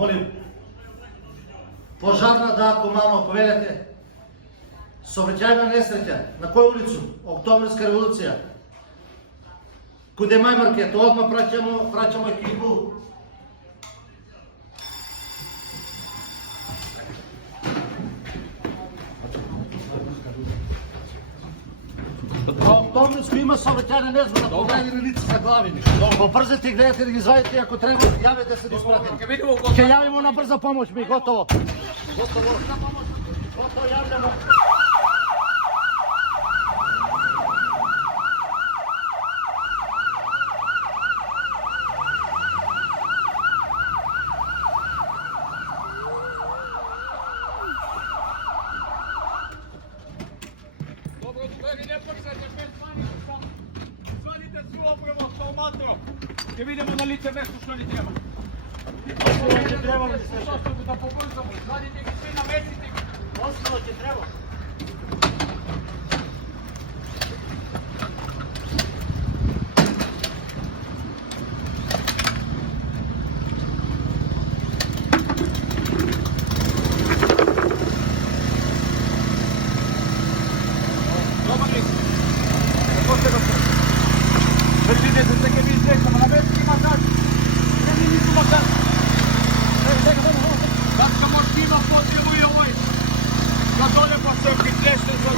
Molim, požarna da komando povedete, saobraćajna nesreća, na koju ulicu? Oktobarska revolucija. Kude je Majmarket, odmah praćamo ekipu. Na Oktobarsku ima saobraćajna nezgoda, pogledajte lice sa glavi. Pobrzajte i gledajte da ih izvadite, ako treba, javite se da ispratimo. Će javimo na brza pomoć mi, gotovo. Gotovo, javljamo. Ще видимо на лице место што ни треба. Да побрзаме, извадите ги сви, наместите ги. Основа ќе треба. Добар ли? Како сте го? Предвидете се ке ви излезам, на место има газ. Не ми никога газ. Даска може има потребу и овој. Да доле па се приклеште за...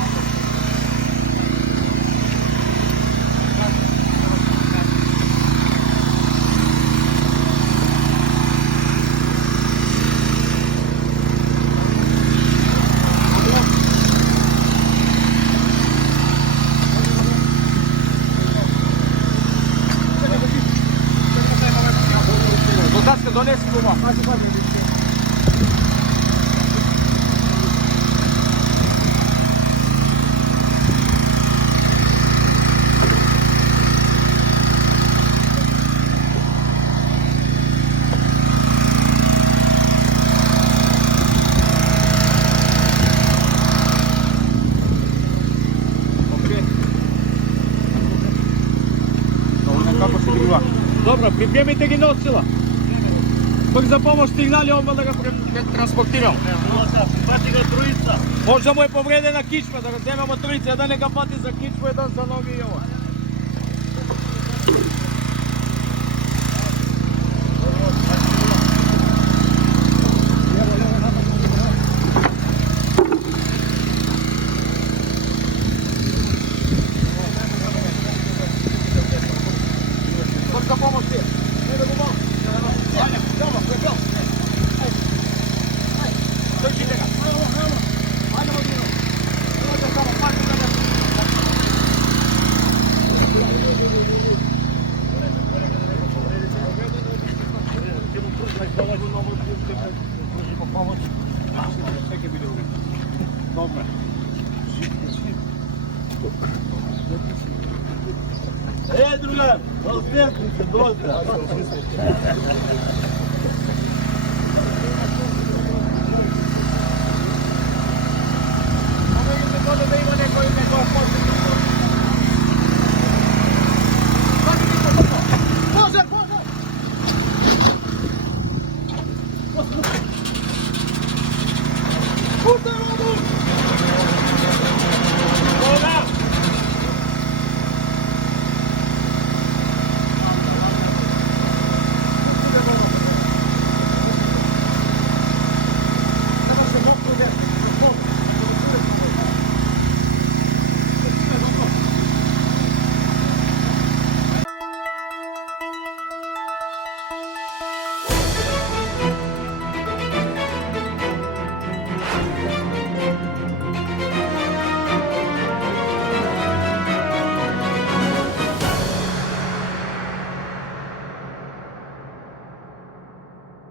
Даска донеси го. Добро, припремите ги носила. Пък за помощ стигнали, он да го транспортирам. Пати го троица. Може да му е повредена кичма, да го вземем от троица, да не го пати за кичма, един за ноги и ова. Бърза помощ ти. Не да го мога. Аня, дома, препел. Държите ga. Аня, мъдино. Дойде само, пати да не. Добре. Другар, разберете, добре.